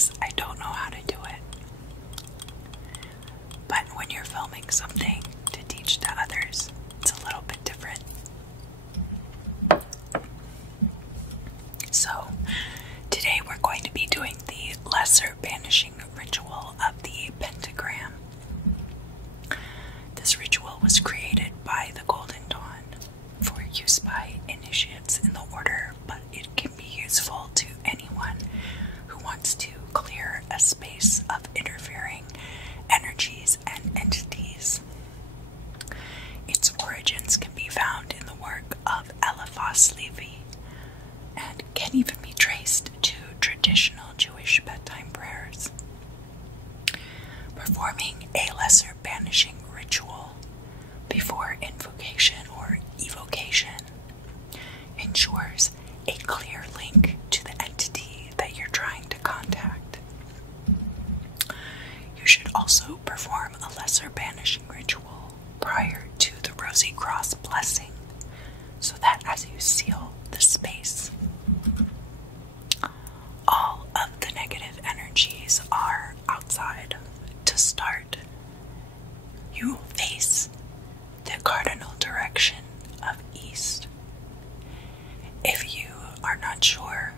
because I don't know how to do it. But when you're filming something to teach to others, it's a little bit different. So, today we're going to be doing the lesser banishing ritual of the Pentagram. This ritual was created by the Golden Dawn for use by initiates in the order, but it can be useful to anyone who wants to clear a space of interfering energies and entities. Its origins can be found in the work of Eliphas Levi and can even be traced to traditional Jewish bedtime prayers. Performing a lesser banishing ritual before invocation or evocation ensures a clear link to the entity that you're trying to contact. You should also perform a lesser banishing ritual prior to the Rosy Cross blessing, so that as you seal the space, all of the negative energies are outside. To start, you will face the cardinal direction of east. If you are not sure,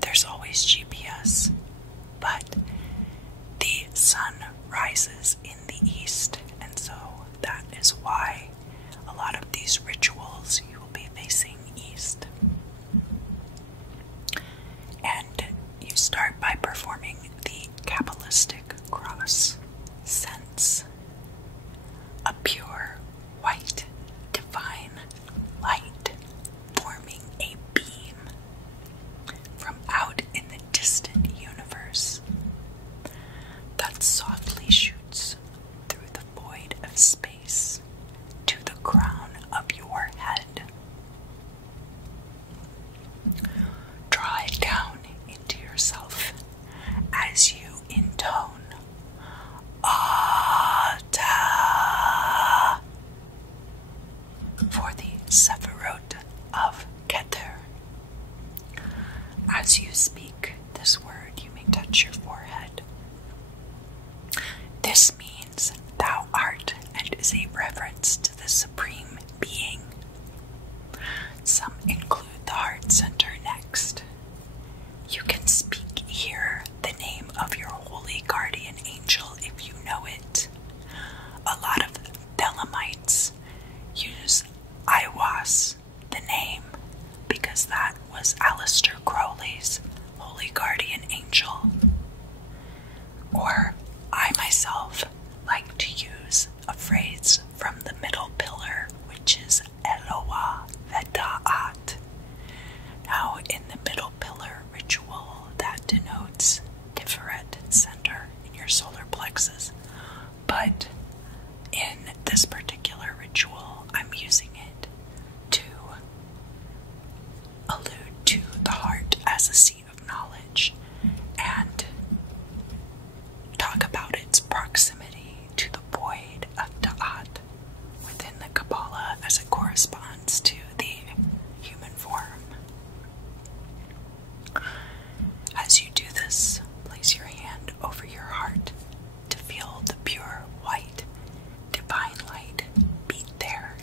there's always GPS, but the sun rises in the east, and so that is why a lot of these rituals you will be facing east. And you start by performing the Kabbalistic cross. Sense a pure white divine light forming a beam from out in the distant universe that softly shoots through the void of space to the crown of your head. Draw it down into yourself as you intone Ata for the Sephirot of Keter. As you speak this word, you may touch your forehead. This means thou art and is a reference to the Supreme Being. Some include the heart center next. You can speak here the name of your holy guardian angel if you know it. A lot of Thelemites use Iwas, the name, because that was Aleister Crowley's holy guardian angel. Or I myself like to use a phrase from the middle pillar, which is Eloah Veda'at. Now, in the middle pillar ritual, that denotes Tiferet center in your solar plexus. But in this particular ritual, I'm using it to allude to the heart as a seat of knowledge and talk about its proximity to the void of Da'at within the Kabbalah as it corresponds to the human form. As you do this, place your hand over your heart to feel the pure white divine light beat there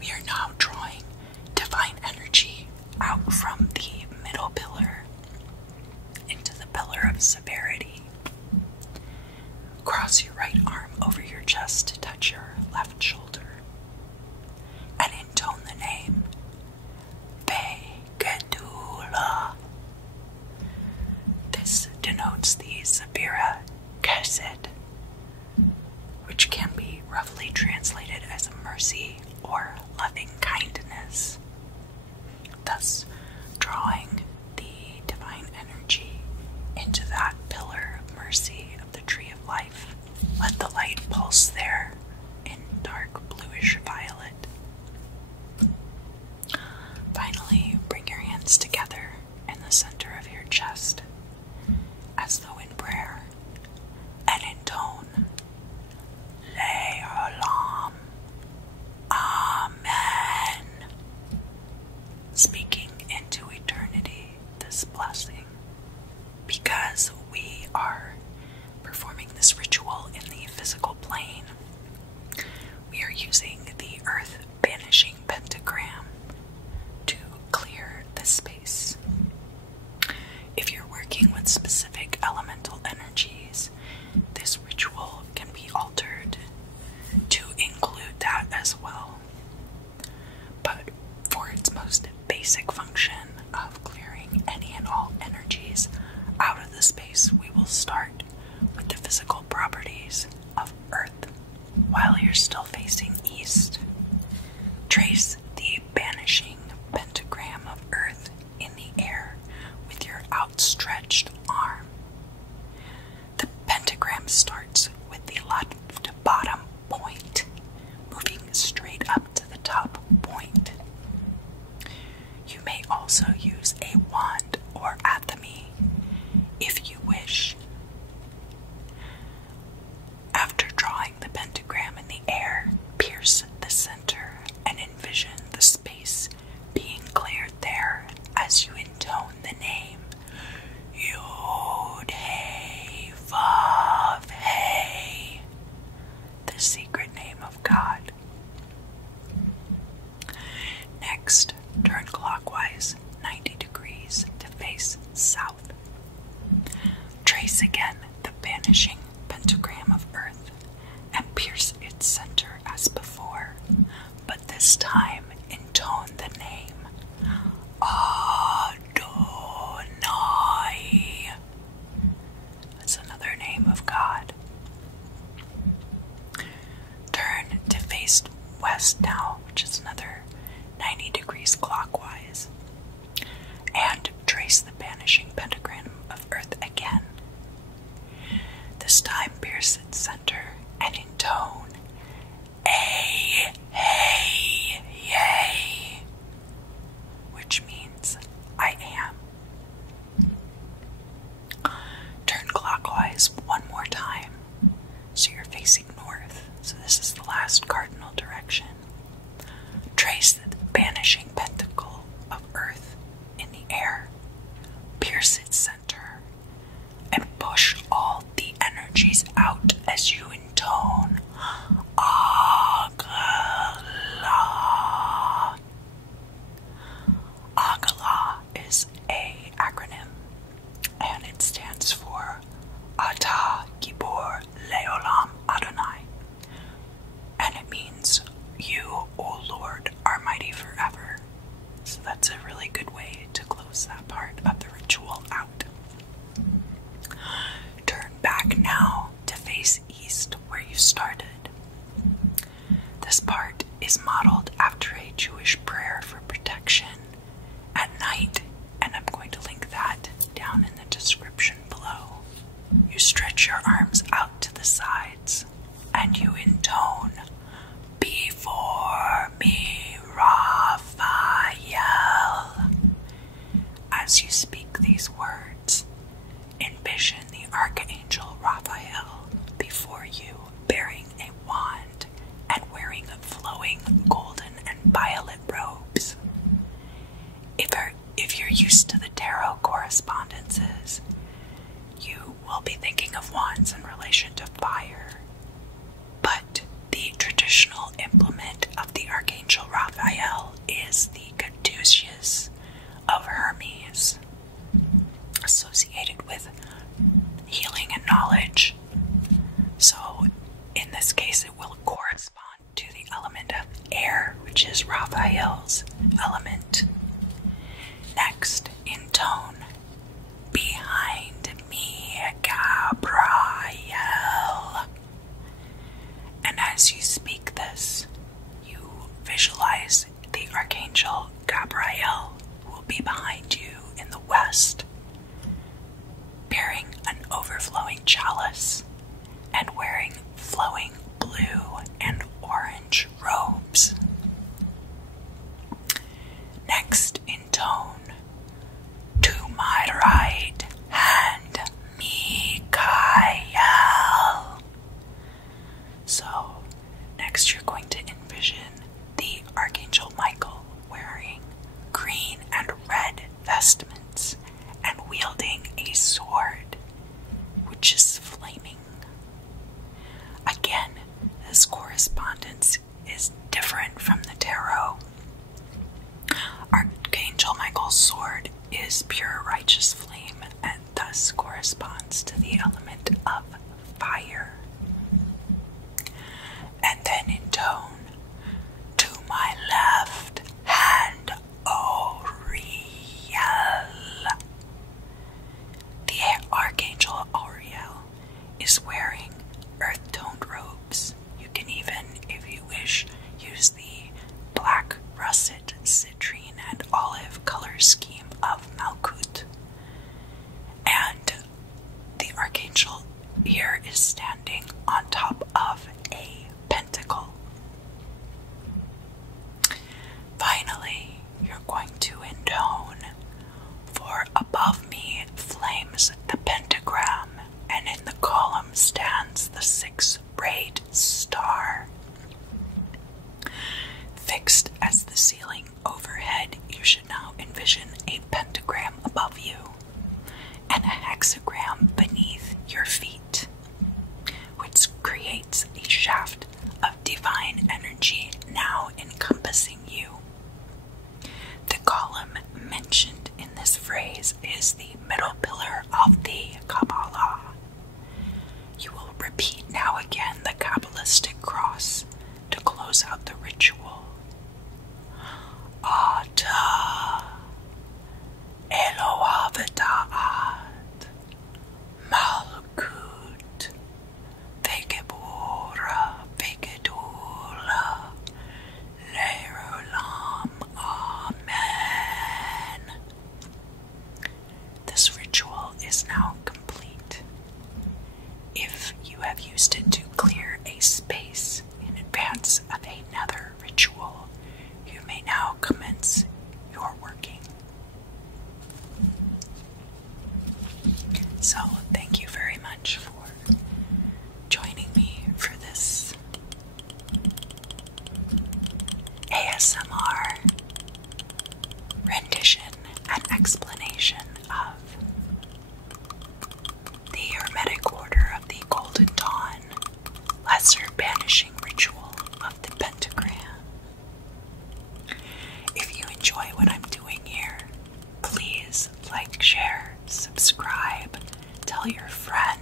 We are now drawing divine energy out from the middle pillar into the pillar of severity. Cross your right arm over your chest to touch your left shoulder and intone the name Begedula. This denotes the Severa Kesed, which can be roughly translated as mercy or loving kindness. Thus, drawing the divine energy into that pillar of mercy of the tree of life. Let the light pulse there in dark bluish violet. Finally, bring your hands together in the center of your chest, as though in prayer, and intone Le'olam. Amen. Speaking into eternity this blessing. Because we are performing this ritual in the physical plane, we are using the Earth Banishing Pentagram to clear the space. If you're working with specific elemental energies, this ritual can be altered to include that as well. But for its most basic function of clearing any and all energies out of the space, we will start with the physical properties of Earth. While you're still facing east, trace the banishing pentagram of Earth in the air with your outstretched arm. The pentagram starts with the left bottom point, moving straight up to the top point. You may also use a wand or athame if you wish. After drawing the pentagram in the air, pierce the center and envision the space being cleared there as you intone the name Yod Hey Vav Hey, the secret name of God. Next, turn clockwise 90 degrees to face south. Trace again the banishing pentagram of Earth and pierce its center as before, but this time intone the name Adonai. That's another name of God. Turn to face west now, which is another 90 degrees clockwise, and trace the banishing pentagram of Earth again. This time pierce its center and intone A Hey Yay, which means I am. Turn clockwise one more time, so you're facing north. So this is the last cardinal direction. Trace the banishing pentacle of Earth in the air, pierce its center, and push all the energies out as you intone Agala. Agala is a acronym, and it stands for Ata Gibor Leolam Adonai, and it means you, O Lord, are mighty forever. So that's a really good way to close that part of the ritual out. Turn back now to face east where you started. This part is modeled after a Jewish prayer for protection at night, and I'm going to link that down in the description below. You stretch your arms out to the sides and you intone Before me, Raphael. As you speak these words, envision the Archangel Raphael before you, bearing a wand and wearing flowing golden and violet robes. If you're used to the tarot correspondences, you will be thinking of wands in relation to fire. But the traditional implement of the Archangel Raphael Raphael's element. Next, in tone, behind me, Gabriel. And as you speak this, you visualize the Archangel Gabriel who will be behind you in the west, bearing an overflowing chalice and wearing flowing blue and orange robes. Next in tone, to my right hand, Michael. So, next you're going to envision the Archangel Michael wearing green and red vestments and wielding a sword, which is flaming. Again, this correspondence is different from the tarot. Archangel Michael's sword is pure righteous flame and thus corresponds to the element of fire. And then in tone, to my left hand, Auriel. The Archangel Auriel is wearing earth-toned robes. You can even, if you wish, use the black russet, citrine, and olive color scheme of Malkut. And the Archangel here is standing on top of a pentacle. Finally, you're going to intone, for above me flames the pentagram, and in the column stands the six-rayed star. Fixed as the ceiling overhead, you should now envision a pentagram above you and a hexagram beneath your feet, which creates a shaft of divine energy now encompassing you. The column mentioned in this phrase is the middle pillar of the Kabbalah. You will repeat now again the Kabbalistic cross to close out the ritual. Ata Eloavadaat Malkut Vegebora Vegedula Leirulam. Amen. This ritual is now complete. If you have used it to clear a space in advance of another ritual, you may now commence your working. So, thank you very much for joining me for this ASMR rendition and explanation of the Hermetic Order of the Golden Dawn Lesser Banishing Ritual of the Pentagram. If you enjoy what I'm doing here, please like, share, subscribe, tell your friends.